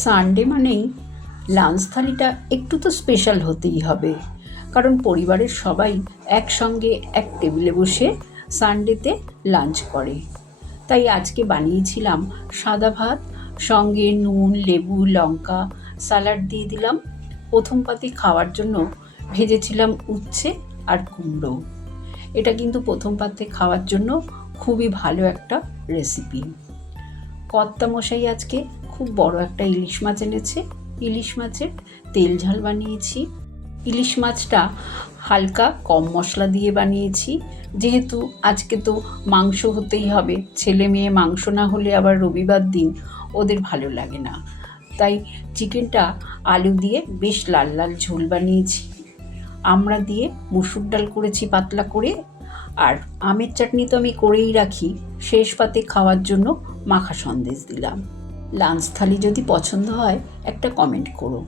Sunday মানেই lunch থালিটা একটু তো স্পেশাল হতেই হবে, কারণ পরিবারের সবাই একসঙ্গে এক টেবিলে বসে সানডেতে লাঞ্চ করে। তাই আজকে বানিয়েছিলাম সাদা ভাত, সঙ্গে নুন, লেবু, লঙ্কা, স্যালাড দিয়ে দিলাম। প্রথম পাতে খাওয়ার জন্য ভেজেছিলাম উচ্ছে আর কুমড়ো। এটা কিন্তু প্রথম পাতে খাওয়ার জন্য খুবই ভালো একটা রেসিপি। কর্তামশাই আজকে খুব বড় একটা ইলিশ মাছ এনেছে। ইলিশ মাছের তেল ঝাল বানিয়েছি। ইলিশ মাছটা হালকা কম মশলা দিয়ে বানিয়েছি, যেহেতু আজকে তো মাংস হতেই হবে। ছেলে মেয়ে মাংস না হলে আবার রবিবার দিন ওদের ভালো লাগে না। তাই চিকেনটা আলু দিয়ে বেশ লাল লাল ঝোল বানিয়েছি। আমড়া দিয়ে মুসুর ডাল করেছি পাতলা করে, আর আমের চাটনি তো আমি করেই রাখি, শেষ পাতে খাওয়ার জন্য মাখা সন্দেশ দিলাম। লাঞ্চ থালি যদি পছন্দ হয় একটা কমেন্ট করো।